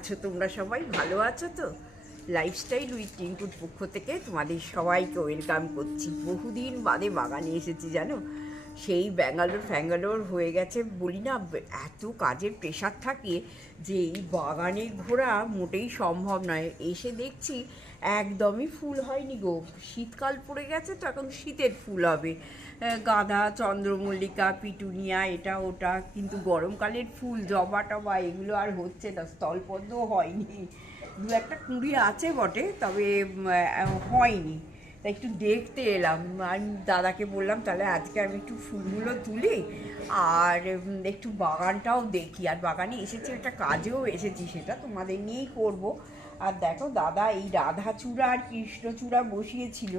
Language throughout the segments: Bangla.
আছো তোমরা সবাই? ভালো আছো তো? লাইফস্টাইল উইথ টিঙ্কুর পক্ষ থেকে তোমাদের সবাইকে ওয়েলকাম করছি। বহুদিন বাদে বাগানে এসেছি, জানো? সেই ব্যাঙ্গালোর ফ্যাঙ্গালোর হয়ে গেছে। বলি না, এত কাজের প্রেশার থাকে যে এই বাগানে ঘোরা মোটেই সম্ভব নয়। এসে দেখছি একদমই ফুল হয়নি গো। শীতকাল পড়ে গেছে তো এখন শীতের ফুল হবে। গাঁদা, চন্দ্রমল্লিকা, পিটুনিয়া, এটা, ওটা, কিন্তু গরমকালের ফুল, জবা টবা, এগুলো আর হচ্ছে না। স্থলপদ্ম হয়নি। দু একটা কুড়ি আছে বটে, তবে হয়নি। তাই একটু দেখতে এলাম। আর দাদাকে বললাম, তাহলে আজকে আমি একটু ফুলগুলো তুলি আর একটু বাগানটাও দেখি। আর বাগানে এসেছি, একটা কাজেও এসেছি, সেটা তোমাদের নিয়েই করব। আর দেখো দাদা, এই রাধাচূড়া আর কৃষ্ণচূড়া বসিয়েছিল।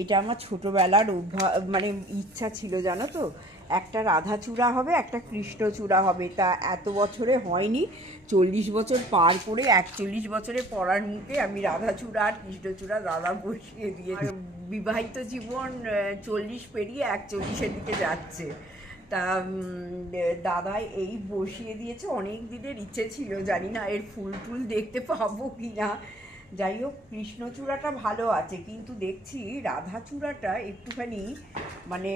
এটা আমার ছোটোবেলার অভ্যা মানে ইচ্ছা ছিল, জানো তো? একটা রাধাচূড়া হবে একটা কৃষ্ণচূড়া হবে। তা এত বছরে হয়নি। চল্লিশ বছর পার করে একচল্লিশ বছরে পড়ার মুখে আমি রাধাচূড়া আর কৃষ্ণচূড়া দাদা বসিয়ে দিয়ে বিবাহিত জীবন চল্লিশ পেরিয়ে একচল্লিশের দিকে যাচ্ছে। তা উম, দাদা এই বসিয়ে দিয়েছে। অনেক দিনের ইচ্ছে ছিল জানি না এর ফুল টুল দেখতে পাবো কি না যাই হোক, কৃষ্ণচূড়াটা ভালো আছে, কিন্তু দেখছি রাধাচূড়াটা একটুখানি মানে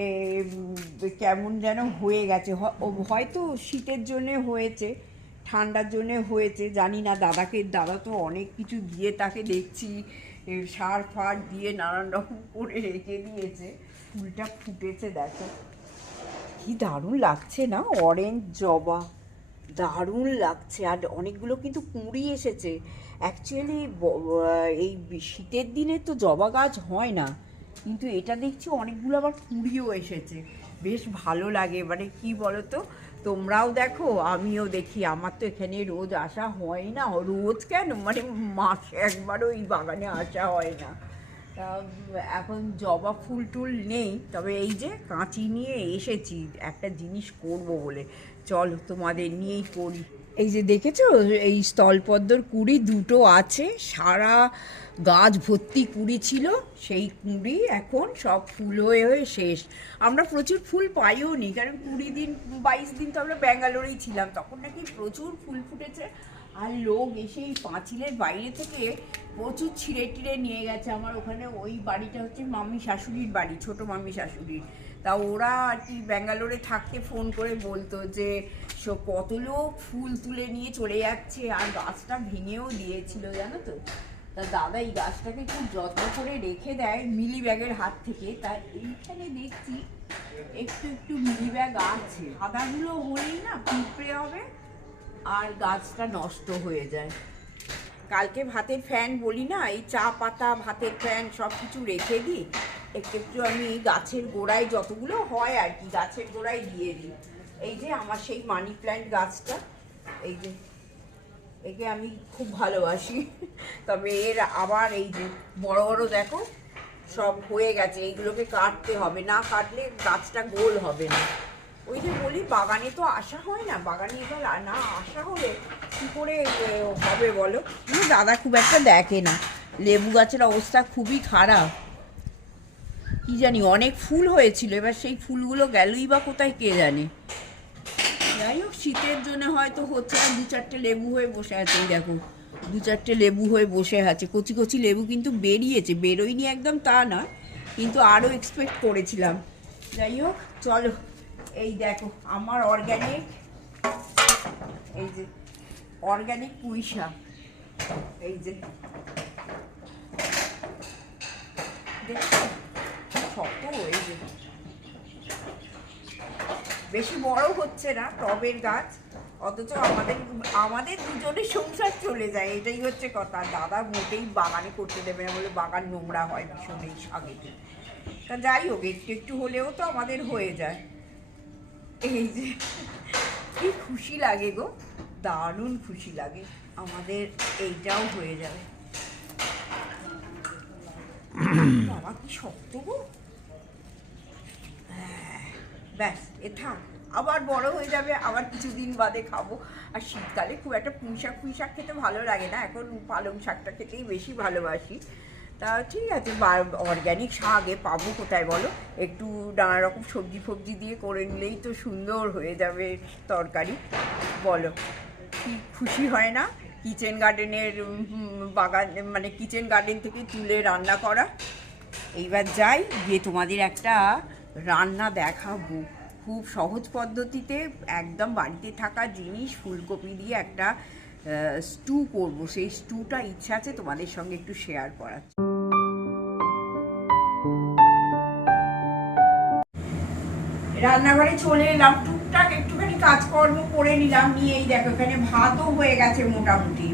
কেমন যেন হয়ে গেছে। হয়তো শীতের জন্যে হয়েছে, ঠান্ডার জন্যে হয়েছে, জানি না, দাদাকে, দাদা তো অনেক কিছু দিয়ে তাকে দেখছি সার ফার দিয়ে নানান রকম করে রেখে দিয়েছে, ফুলটা ফুটেছে, দেখো। কি দারুণ লাগছে না অরেঞ্জ জবা। দারুণ লাগছে, আর অনেকগুলো কিন্তু কুঁড়ি এসেছে। অ্যাকচুয়ালি এই শীতের দিনে তো জবা গাছ হয় না। কিন্তু এটা দেখছি অনেকগুলো আবার কুঁড়িও এসেছে। বেশ ভালো লাগে। মানে কি বলো তো তোমরাও দেখো, আমিও দেখি। আমার তো এখানে রোজ আসা হয় না। রোজ কেন? মানে মাসে একবারও এই বাগানে আসা হয় না। এখন জবা ফুল টুল নেই। তবে এই যে কাঁচি নিয়ে এসেছি। একটা জিনিস করব বলে। চলো তোমাদের নিয়েই করি। এই যে দেখেছ? এই স্থলপদ্মর কুড়ি দুটো আছে, সারা গাছ ভর্তি কুড়ি ছিল, সেই কুড়ি এখন সব ফুল হয়ে হয়ে শেষ। আমরা প্রচুর ফুল পাইও নি, কারণ কুড়ি দিন, বাইশ দিন তো আমরা ব্যাঙ্গালোরেই ছিলাম, তখন নাকি প্রচুর ফুল ফুটেছে। আর লোক এসে এই পাঁচিলের বাইরে থেকে প্রচুর ছিঁড়ে টিড়ে নিয়ে গেছে। আমার ওখানে ওই বাড়িটা হচ্ছে মামি শাশুড়ির বাড়ি, ছোট মামি শাশুড়ির। তা ওরা আর কি ব্যাঙ্গালোরে থাকতে ফোন করে বলতো যে, সো- কত লোক ফুল তুলে নিয়ে চলে যাচ্ছে আর গাছটা ভেঙেও দিয়েছিল, জানো তো? তা দাদা এই গাছটাকে খুব যত্ন করে রেখে দেয় মিলি ব্যাগের হাত থেকে। তা এইখানে দেখছি একটু একটু মিলি ব্যাগ আছে। সাদাগুলো হলেই না পিঁপড়ে হবে আর গাছটা নষ্ট হয়ে যায়। কালকে ভাতের ফ্যান বলি না, এই চা পাতা, ভাতের ফ্যান সব কিছু রেখে দিই। একটু একটু আমি গাছের গোড়ায় যতগুলো হয় আর কি, গাছের গোড়ায় দিয়ে দিই। এই যে আমার সেই মানি প্ল্যান্ট গাছটা, এই যে একে আমি খুব ভালোবাসি। তবে এর আবার এই যে বড় বড় দেখো, সব হয়ে গেছে, এইগুলোকে কাটতে হবে। না কাটলে গাছটা গোল হবে না। ওই যে বলি, বাগানে তো আসা হয় না। বাগানে এবার না আসা হলে কী করে হবে বলো? দাদা খুব একটা দেখে না। লেবু গাছের অবস্থা খুবই খারাপ। কি জানি, অনেক ফুল হয়েছিল। এবার সেই ফুলগুলো গেলই বা কোথায়, কে জানে? যাই হোক, শীতের জন্য হয়তো হচ্ছে না, দু চারটে লেবু হয়ে বসে আছে দেখো। দু চারটে লেবু হয়ে বসে আছে। কচি কচি লেবু কিন্তু বেরিয়েছে, বেরোয়নি একদম তা না, কিন্তু আরও এক্সপেক্ট করেছিলাম। যাই হোক, চলো, এই দেখো, আমার অর্গ্যানিক এই যে অর্গ্যানিক পুঁই শাক। এই যে, দেখছ। শক্ত এই যে বেশি বড় হচ্ছে না টবের গাছ অথচ আমাদের আমাদের দুজনের সংসার চলে যায় এটাই হচ্ছে কথা। দাদা মোটেই বাগানে করতে দেবে না বলে বাগান নোংরা হয় ভীষণ এই শাকেতে তা যাই হোক একটু একটু হলেও তো আমাদের হয়ে যায়। এই যে কি খুশি লাগে গো দারুণ খুশি লাগে আমাদের এইটাও হয়ে যাবে। বাবা কি শক্ত গো। হ্যাঁ, ব্যাস, এ থাক। আবার বড় হয়ে যাবে, আবার কিছুদিন বাদে খাব। আর শীতকালে খুব একটা পুঁই শাক পুঁই শাক খেতে ভালো লাগে না। এখন পালং শাকটা খেতেই বেশি ভালোবাসি। তা ঠিক আছে অর্গ্যানিক শাকে পাবো কোথায় বলো? একটু নানা রকম সবজি ফবজি দিয়ে করে নিলেই তো সুন্দর হয়ে যাবে তরকারি। বলো, কি খুশি হয় না? কিচেন গার্ডেনের বাগান মানে কিচেন গার্ডেন থেকে তুলে রান্না করা। এইবার যাই, গিয়ে তোমাদের একটা রান্না দেখাবো। খুব সহজ পদ্ধতিতে একদম বাড়িতে থাকা জিনিস ফুলকপি দিয়ে একটা স্টু করব। সেই স্টুটা ইচ্ছা আছে তোমাদের সঙ্গে একটু শেয়ার করার। রান্নাঘরে চলে এলাম, টুকটাক একটুখানি কাজকর্ম করে নিলাম নিয়ে এই দেখো এখানে ভাতও হয়ে গেছে মোটামুটি।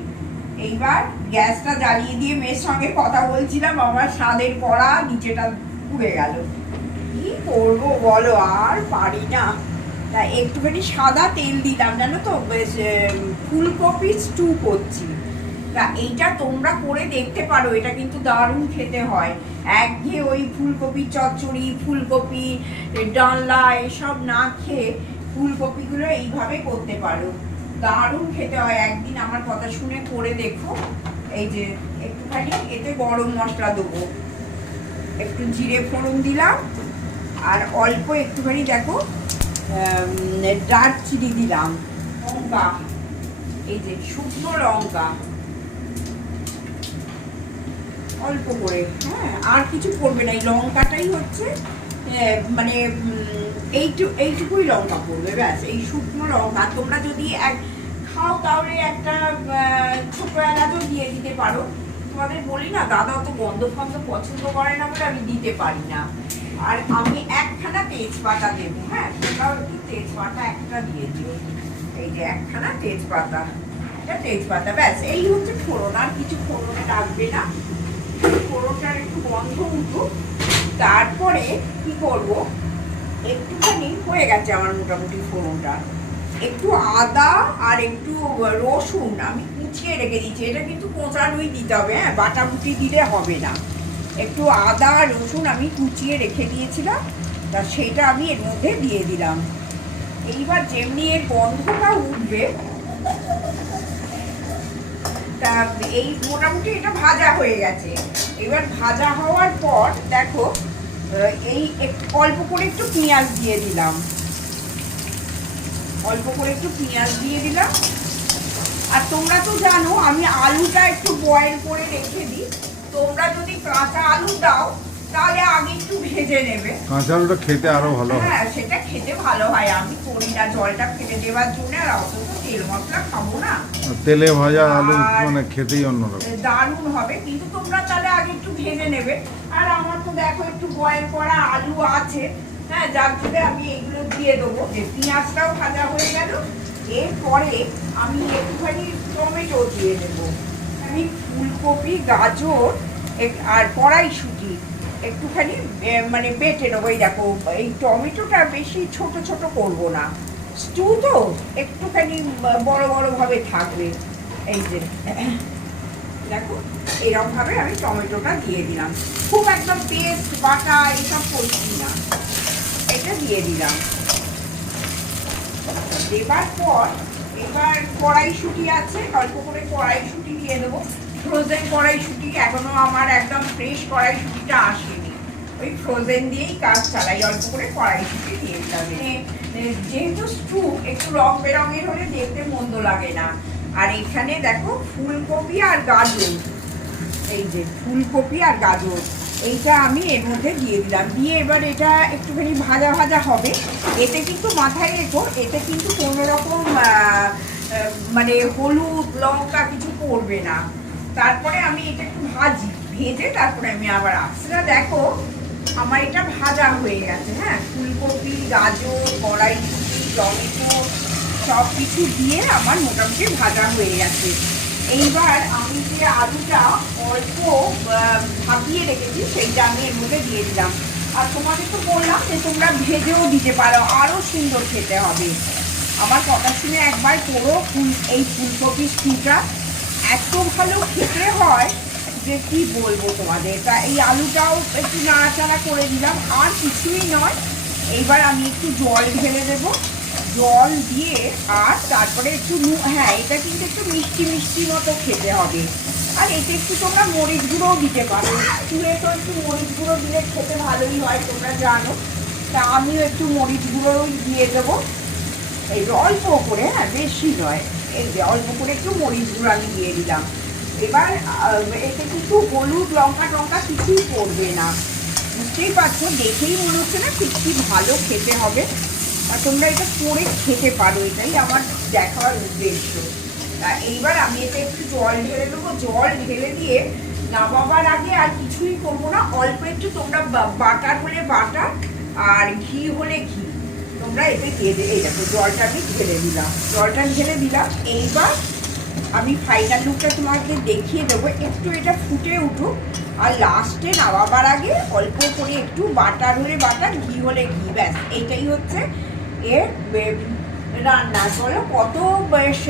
এইবার গ্যাসটা জ্বালিয়ে দিয়ে মেয়ের সঙ্গে কথা বলছিলাম, আমার স্বাদের কড়া, নিচেটা পুড়ে গেল। করব বলো, আর পারি না। তা একটুখানি সাদা তেল দিলাম জানো তো? ফুলকপি স্টু করছি। তা এইটা তোমরা করে দেখতে পারো, এটা কিন্তু দারুণ খেতে হয়। একঘেয়ে ওই ফুলকপি চচ্চড়ি, ফুলকপি ডালনা, এসব না খেয়ে ফুলকপিগুলো এইভাবে করতে পারো। দারুণ খেতে হয়, একদিন আমার কথা শুনে করে দেখো। এই যে, একটুখানি এতে গরম মশলা দেবো। একটু জিরে ফোড়ন দিলাম। আর অল্প একটুখানি দেখো দারচিনি দিলাম। লঙ্কা। এই যে শুকনো লঙ্কা। অল্প করে হ্যাঁ আর কিছু করবে না। এই লঙ্কাটাই হচ্ছে মানে এইটু, এইটুকুই লঙ্কা পড়বে ব্যাস। এই শুকনো লঙ্কা। তোমরা যদি এক খাও তাহলে একটা ছোট এলাচও দিয়ে দিতে পারো। তোমাদের বলি না দাদা অত গন্ধ ফন্ধ পছন্দ করে না বলে আমি দিতে পারি না। আর আমি একখানা তেজপাতা দেবো হ্যাঁ তোমরাও একটু তেজপাতা একটা দিয়ে দিও। এই যে একখানা তেজপাতা এটা তেজপাতা, ব্যাস, এই হচ্ছে ফোড়ন, আর কিছু ফোড়নে রাখবে না। ফোড়নটার একটু গন্ধ উঠুক, তারপরে কি করব? একটুখানি হয়ে গেছে আমার মোটামুটি ফোড়নটা। একটু আদা আর একটু রসুন আমি কুচিয়ে রেখে দিচ্ছি। এটা কিন্তু কোঁচানোই দিতে হবে হ্যাঁ? বাটাবুটি দিলে হবে না। একটু আদা আর রসুন আমি কুচিয়ে রেখে দিয়েছিলাম, তা সেটা আমি এর মধ্যে দিয়ে দিলাম। এইবার যেমনি এর গন্ধটা উঠবে, তা এই মোটামুটি এটা ভাজা হয়ে গেছে। এবার ভাজা হওয়ার পর, দেখো এই অল্প করে একটু পেঁয়াজ দিয়ে দিলাম। অল্প করে একটু পেঁয়াজ দিয়ে দিলাম। আর তোমরা তো জানো আমি আলুটা একটু বয়েল করে রেখে দিই। তোমরা যদি কাঁচা আলু দাও তাহলে আগে একটু ভেজে নেবে। কাঁচা আলুটা খেতে আরও ভালো হ্যাঁ। সেটা খেতে ভালো হয়। আমি করি না জলটা ফেলে দেওয়ার জন্য আর অত তো তেল মশলা খাব না। তেলে ভাজা আলু মানে খেতেই অন্যরকম। দারুণ হবে। কিন্তু তোমরা তাহলে আগে একটু ভেজে নেবে। আর আমার তো দেখো একটু বয়েল করা আলু আছে। হ্যাঁ যার জন্য আমি এগুলো দিয়ে দেবো। যে পেঁয়াজটাও ভাজা হয়ে গেল। এরপরে আমি একটুখানি টমেটো দিয়ে দেবো। আমি ফুলকপি, গাজর আর কড়াইশুঁটি একটুখানি মানে বেটে নেব। এই দেখো, এই টমেটোটা বেশি ছোট ছোট করব না। স্টু তো একটুখানি বড় বড় ভাবে থাকবে। এই যে, দেখো এরকম ভাবে আমি টমেটোটা দিয়ে দিলাম। খুব একদম পেস্ট বাটা, এসব করছি না। এটা দিয়ে দিলাম। দেবার পর, এবার কড়াইশুঁটি আছে, অল্প করে কড়াইশুঁটি দিয়ে দেবো। ফ্রোজেন কড়াইশুঁটি এখনও আমার একদম ফ্রেশ কড়াইশুঁটিটা আসেনি। ওই ফ্রোজেন দিয়েই কাজ চালাই, অল্প করে কড়াইশুঁটি দিয়ে দিলাম। যেহেতু স্টু একটু রং বেরঙের হলে দেখতে মন্দ লাগে না। আর এখানে দেখো ফুলকপি আর গাজর। এই যে, ফুলকপি আর গাজর। এইটা আমি এর মধ্যে দিয়ে দিলাম। দিয়ে এবার এটা একটুখানি ভাজা ভাজা হবে। এতে কিন্তু মাথায় রেখো, এতে কিন্তু কোনো রকম মানে হলুদ, লঙ্কা কিছু পড়বে না। তারপরে আমি এটা একটু ভাজি, ভেজে তারপরে আমি আবার আসছি। না, দেখো, আমার এটা ভাজা হয়ে গেছে হ্যাঁ? ফুলকপি, গাজর, কড়াইশুটি, টমেটো সব কিছু দিয়ে আমার মোটামুটি ভাজা হয়ে গেছে। এইবার আমি যে আলুটা অল্প ভাপিয়ে রেখেছি, সেইটা আমি এর মধ্যে দিয়ে দিলাম। আর তোমাদের তো বললাম যে তোমরা ভেজেও দিতে পারো আরও সুন্দর খেতে হবে। আমার কথা শুনে একবার করো ফুল, এই ফুলকপি স্টুটা এত ভালো খেতে হয় যে কি বলব তোমাদের? তা এই আলুটাও একটু নাড়াচাড়া করে দিলাম, আর কিছুই নয়। এইবার আমি একটু জল ঢেলে দেবো। জল দিয়ে আর তারপরে একটু হ্যাঁ এটা কিন্তু একটু মিষ্টি মিষ্টি মতো খেতে হবে। আর এতে একটু তোমরা মরিচ গুঁড়োও দিতে পারো। চুলে তো একটু মরিচ গুঁড়ো দিলে খেতে ভালোই হয়, তোমরা জানো। তা আমিও একটু মরিচ গুঁড়োই দিয়ে দেবো। এই অল্প করে হ্যাঁ বেশি নয়। এই যে অল্প করে একটু মরিচ গুঁড়ো আমি দিয়ে দিলাম। এবার এতে কিন্তু হলুদ, লঙ্কা টঙ্কা কিছুই পড়বে না। বুঝতেই পারছ? দেখেই মনে হচ্ছে না ঠিক ভালো খেতে হবে। আর তোমরা এটা করে খেতে পারো, এটাই আমার দেখার উদ্দেশ্য। তা এইবার আমি এটা একটু জল ঢেলে দেবো। জল ঢেলে দিয়ে নামাবার আগে আর কিছুই করব না, অল্প একটু তোমরা বাটার হলে বাটার আর ঘি হলে ঘি। তোমরা এতে দিয়ে এই দেখো জলটা আমি ঢেলে দিলাম। জলটা ঢেলে দিলাম, এইবার আমি ফাইনাল লুকটা তোমাকে দেখিয়ে দেবো। একটু এটা ফুটে উঠুক আর লাস্টে নামাবার আগে অল্প করে একটু বাটার হলে বাটার, ঘি হলে ঘি, ব্যাস। এইটাই হচ্ছে এর রান্না বলো কত বেশ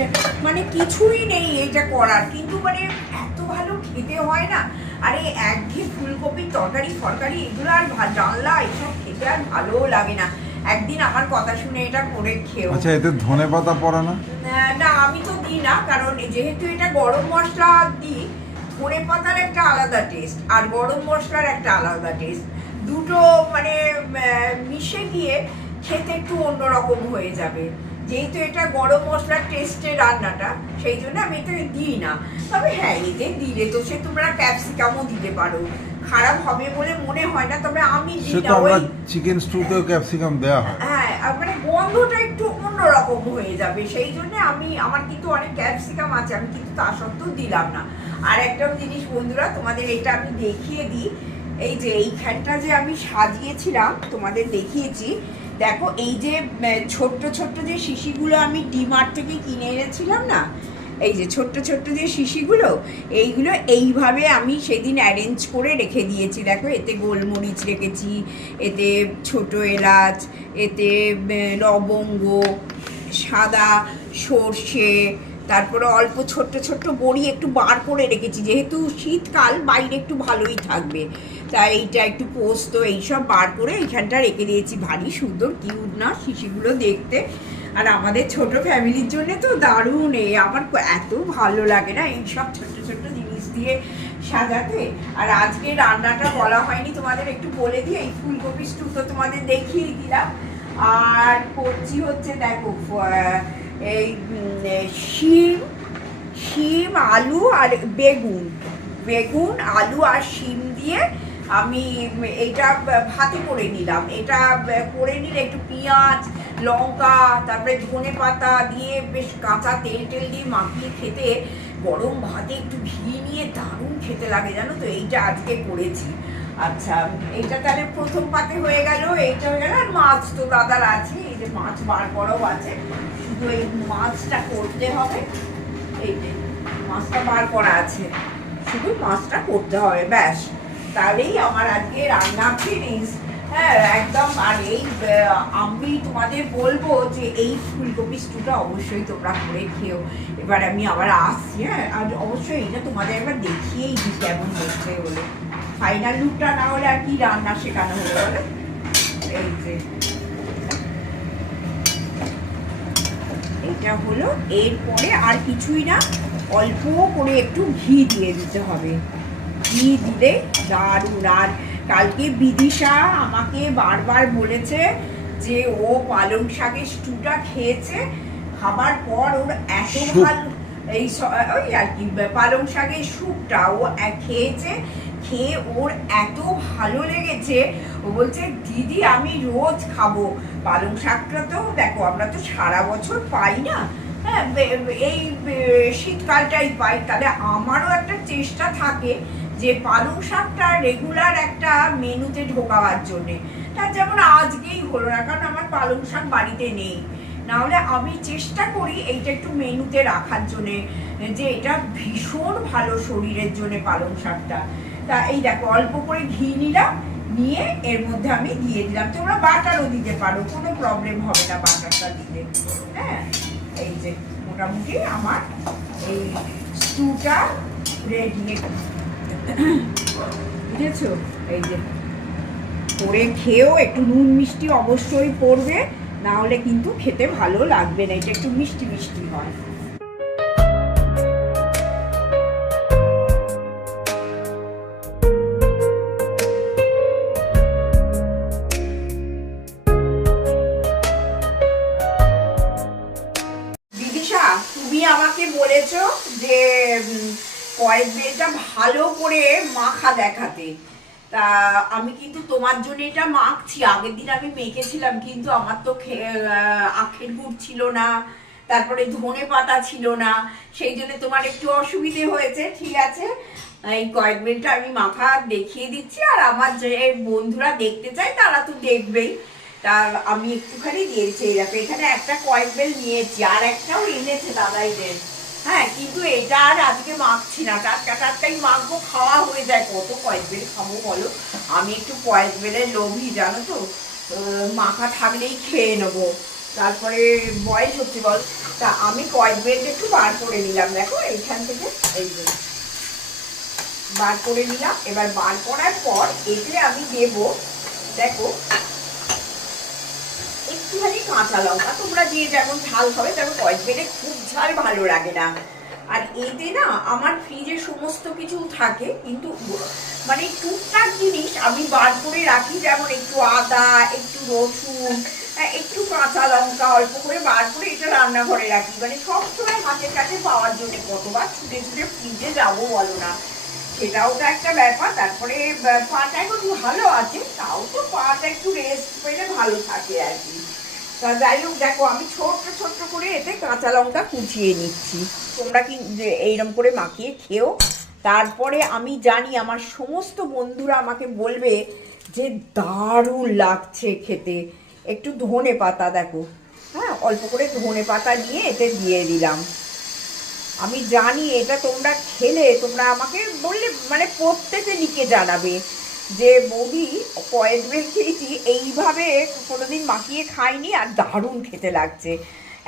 মানে কিছুই নেই এটা করার। কিন্তু মানে এত ভালো খেতে হয় না। আরে একঘেয়ে ফুলকপি তরকারি ফরকারি এগুলো আর ডালনা এসব খেতে আর ভালোও লাগে না। একদিন আমার কথা শুনে এটা করে খেও। আচ্ছা এতে ধনে পাতা পড়ে না? না আমি তো দিই না কারণ যেহেতু এটা গরম মশলা দিই ধনে পাতার একটা আলাদা টেস্ট আর গরম মশলার একটা আলাদা টেস্ট দুটো মানে মিশে গিয়ে খেতে একটু অন্যরকম হয়ে যাবে। যেহেতু এটা গরম মশলার টেস্টের রান্নাটা সেই জন্য আমি এটা দিই না। তবে হ্যাঁ এতে দিলে তো সে তোমরা ক্যাপসিকামও দিতে পারো। খারাপ হবে বলে মনে হয় না তবে আমি দিই সে না। তো ওই চিকেন স্টুতেও ক্যাপসিকাম দেওয়া হয়। হ্যাঁ মানে গন্ধটা একটু অন্যরকম হয়ে যাবে। সেই জন্য আমি আমার কিন্তু অনেক ক্যাপসিকাম আছে আমি কিন্তু তা সত্ত্বেও দিলাম না। আর একটা জিনিস বন্ধুরা তোমাদের এটা আমি দেখিয়ে দিই। এই যে এইখানটা যে আমি সাজিয়েছিলাম তোমাদের দেখিয়েছি দেখো, এই যে ছোট্ট ছোট্ট যে শিশিগুলো আমি ডিমার্ট থেকে কিনে এনেছিলাম না, এই যে ছোট্ট ছোট্ট যে শিশিগুলো, এইগুলো এইভাবে আমি সেদিন অ্যারেঞ্জ করে রেখে দিয়েছি। দেখো, এতে গোলমরিচ রেখেছি, এতে ছোট এলাচ, এতে লবঙ্গ, সাদা সর্ষে, তারপরে অল্প ছোট্ট ছোট্ট বড়ি একটু বার করে রেখেছি। যেহেতু শীতকাল, বাইরে একটু ভালোই থাকবে। তাই এইটা একটু পোস্ত, এইসব বার করে এইখানটা রেখে দিয়েছি। ভারী সুন্দর কিউট না, শিশিগুলো দেখতে। আর আমাদের ছোট ফ্যামিলির জন্য তো দারুণ এ। আমার এত ভালো লাগে না এইসব ছোট্ট ছোট্ট জিনিস দিয়ে সাজাতে। আর আজকে রান্নাটা বলা হয়নি, তোমাদের একটু বলে দিয়ে এই ফুলকপি স্টু তো তোমাদের দেখিয়ে দিলাম। আর করছি হচ্ছে, দেখো এই শিম শিম, আলু আর বেগুন। বেগুন, আলু আর শিম দিয়ে আমি এটা ভাতে করে নিলাম। এটা করে নিলে একটু পেঁয়াজ, লঙ্কা, তারপরে ধনে পাতা দিয়ে বেশ কাঁচা তেল টেল দিয়ে মাখিয়ে খেতে, গরম ভাতে একটু ঘি নিয়ে দারুণ খেতে লাগে জানো তো, এইটা আজকে করেছি। আচ্ছা এইটা তাহলে প্রথম পাতে হয়ে গেল, এইটা হয়ে গেল, আর মাছ তো দাদার আছে, এই যে মাছ বার করাও আছে। শুধু এই মাছটা করতে হবে, এই যে মাছটা বার করা আছে, শুধু মাছটা করতে হবে, ব্যাস। তাহলেই আমার আজকে রান্না ফিনিশ হ্যাঁ একদম, আর এই আমি তোমাদের বলব যে এই ফুলকপি স্টুটা অবশ্যই তোমরা করে খেও। এবার আমি আবার আসছি হ্যাঁ আর অবশ্যই এটা তোমাদের একবার দেখিয়েই দিই কেমন হচ্ছে বলে। ফাইনাল লুকটা না হলে আর কি রান্না শেখানো হলো বলে? এই যে। এটা হলো, এরপরে আর কিছুই না, অল্প করে একটু ঘি দিয়ে দিতে হবে। ঘি দিলে দারুণ আর কালকে বিদিশা আমাকে বারবার বলেছে যে ও পালং শাকের স্টুটা খেয়েছে খাবার পর ওর এত। ভালো এই ওই আর কি পালং শাকের স্যুপটা ও খেয়েছে খেয়ে ওর এত ভালো লেগেছে। ও বলছে দিদি আমি রোজ খাব। পালং শাকটা তো দেখো আমরা তো সারা বছর পাই না। হ্যাঁ এই শীতকালটাই পাই। তাহলে আমারও একটা চেষ্টা থাকে যে পালং শাকটা রেগুলার একটা মেনুতে ঢোকাবার জন্যে। তার যেমন আজকেই হলো না, কারণ আমার পালং শাক বাড়িতে নেই। নাহলে আমি চেষ্টা করি এইটা একটু মেনুতে রাখার জন্যে, যে এটা ভীষণ ভালো শরীরের জন্য পালং শাকটা। তা এই দেখো, অল্প করে ঘি নিলাম, নিয়ে এর মধ্যে আমি দিয়ে দিলাম। তোমরা বাটারও দিতে পারো, কোনো প্রবলেম হবে না বাটারটা দিলে। হ্যাঁ এই যে মোটামুটি আমার এই স্টুটা রেডি বুঝেছ? এই যে, করে খেয়েও একটু নুন মিষ্টি অবশ্যই পড়বে, না হলে কিন্তু খেতে ভালো লাগবে না, এটা একটু মিষ্টি মিষ্টি হয়। ভালো করে মাখা দেখাতে। তা, আমি কিন্তু তোমার জন্য এটা মাখছি। আগের দিন আমি মেখেছিলাম, কিন্তু আমার তো আখের গুড় ছিল না, তারপরে ধনে পাতা ছিল না, সেই জন্য তোমার একটু অসুবিধে হয়েছে, ঠিক আছে? এই কয়েক মিনিটটা আমি মাখা দেখিয়ে দিচ্ছি, আর আমার যে বন্ধুরা দেখতে চায় তারা তো দেখবেই। তা, আমি একটুখানি দিয়েছি দেখো, এখানে একটা কয়েক বেল নিয়েছি, আর একটাও এনেছে দাদাই দাদাইদের হ্যাঁ কিন্তু এটা আর আজকে মাখছি না। টাটকা টাটকাই মাখবো, খাওয়া হয়ে যায়। কত কয়েক বেল খাব বলো? আমি একটু কয়েক বেলের লোভী, জানো তো? মাখা থাকলেই খেয়ে নেব। তারপরে বয়স হচ্ছে বল। তা আমি কয়েক বেলটা একটু বার করে নিলাম। দেখো, এইখান থেকে এই যে বার করে নিলাম। এবার বার করার পর এতে আমি দেব, দেখো একটুখানি কাঁচা লঙ্কা তোমরা যে যেমন ঝাল খাবে তেমন কয়েক বেলে খুব ঝাল ভালো লাগে না। আর এতে না আমার ফ্রিজে সমস্ত কিছু থাকে কিন্তু মানে টুকটাক জিনিস আমি বার করে রাখি যেমন একটু আদা একটু রসুন হ্যাঁ, একটু কাঁচা লঙ্কা অল্প করে বার করে এটা রান্নাঘরে রাখি। মানে সবসময় হাতের কাছে পাওয়ার জন্য কতবার ছুটে ছুটে ফ্রিজে যাব বলো না। সেটাও তো একটা ব্যাপার, তারপরে পাটা এখন ভালো আছে, তাও তো পাটা একটু রেস্ট পেলে ভালো থাকে আর কি। তা যাই হোক, দেখো, আমি ছোট্ট ছোট্ট করে এতে কাঁচা লঙ্কা কুচিয়ে নিচ্ছি। তোমরা কি এইরকম করে মাখিয়ে খেও। তারপরে আমি জানি আমার সমস্ত বন্ধুরা আমাকে বলবে যে দারুণ লাগছে খেতে। একটু ধনে পাতা দেখো। হ্যাঁ অল্প করে ধনে পাতা নিয়ে এতে দিয়ে দিলাম। আমি জানি এটা তোমরা খেলে, তোমরা আমাকে বললে মানে প্রত্যেকে লিখে জানাবে যে, বৌদি, কয়েক বেল খেয়েছি, এইভাবে কোনোদিন মাখিয়ে খাইনি আর দারুণ খেতে লাগছে।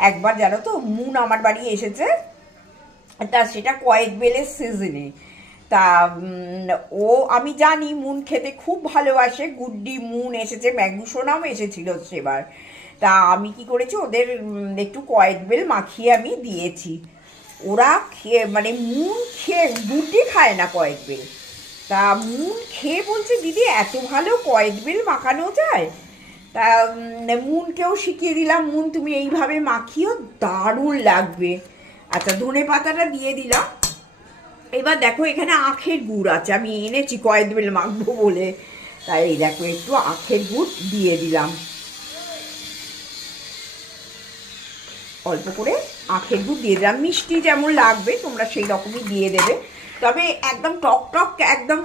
একবার জানো তো, মুন আমার বাড়ি এসেছে, তা সেটা কয়েক বেলের সিজনে তা ও, আমি জানি মুন খেতে খুব ভালোবাসে, গুড্ডি, মুন এসেছে ম্যাগুসোনাও এসেছিল সেবার। তা আমি কি করেছি, ওদের একটু কয়েক বেল মাখিয়ে আমি দিয়েছি। ওরা খেয়ে মানে মুন খেয়ে গুড্ডি খায় না কয়েক বেল। তা মুন খেয়ে বলছে, দিদি, এত ভালো কয়েক বেল মাখানো যায়? তা মুনকেও শিখিয়ে দিলাম, মুন, তুমি এইভাবে মাখিও, দারুণ লাগবে। আচ্ছা ধনে পাতাটা দিয়ে দিলাম। এবার দেখো, এখানে আখের গুড় আছে, আমি এনেছি কয়েক বেল মাখবো বলে। তাই এই দেখো, একটু আখের গুড় দিয়ে দিলাম। অল্প করে আখের গুড় দিয়ে দিলাম। মিষ্টি যেমন লাগবে, তোমরা সেই রকমই দিয়ে দেবে। তবে একদম টক টক, একদম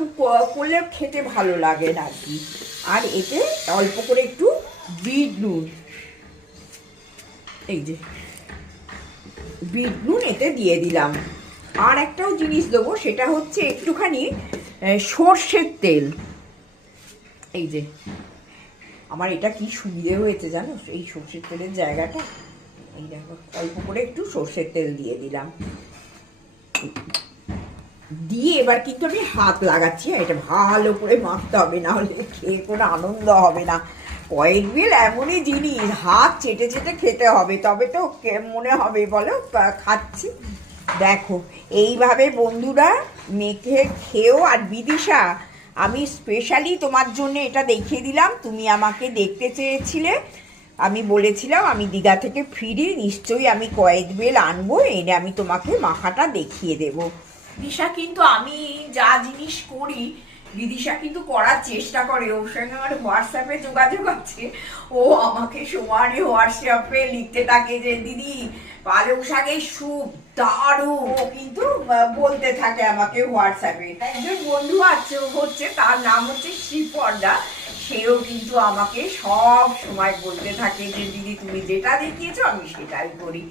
করলে খেতে ভালো লাগে আর কি। আর এতে অল্প করে একটু বিট নুন। এই যে, বিট নুন এতে দিয়ে দিলাম। আর একটাও জিনিস দেবো, সেটা হচ্ছে একটুখানি সর্ষের তেল। এই যে, আমার এটা কি সুবিধে হয়েছে জানো? এই সর্ষের তেলের জায়গাটা। এই দেখো, অল্প করে একটু সর্ষের তেল দিয়ে দিলাম। দিয়ে এবার কিন্তু আমি হাত লাগাচ্ছি আর এটা ভালো করে মাখতে হবে, না হলে খেয়ে কোনো আনন্দ হবে না। কয়েক বিল এমনই জিনিস, হাত চেটে চেটে খেতে হবে, তবে তো মনে হবে বলো খাচ্ছি। দেখো, এইভাবে বন্ধুরা মেখে খেয়েও আর বিদিশা, আমি স্পেশালি তোমার জন্য এটা দেখিয়ে দিলাম, তুমি আমাকে দেখতে চেয়েছিলে। আমি বলেছিলাম আমি দীঘা থেকে ফিরি, নিশ্চয়ই আমি কয়েক বেল আনব, এনে আমি তোমাকে মাখাটা দেখিয়ে দেব। দিশা কিন্তু আমি যা জিনিস করি, দিদিশা কিন্তু করার চেষ্টা করে, ওর সঙ্গে আমার হোয়াটসঅ্যাপে যোগাযোগ আছে। ও আমাকে সমানে হোয়াটসঅ্যাপে লিখতে থাকে যে, দিদি পালং শাকের স্যুপ, দারুণ। কিন্তু বলতে থাকে আমাকে হোয়াটসঅ্যাপে। একজন বন্ধু আছে হচ্ছে, তার নাম হচ্ছে শ্রীপর্দা সেও কিন্তু আমাকে সব সময় বলতে থাকে যে, দিদি, তুমি যেটা দেখিয়েছো, আমি সেটাই করি।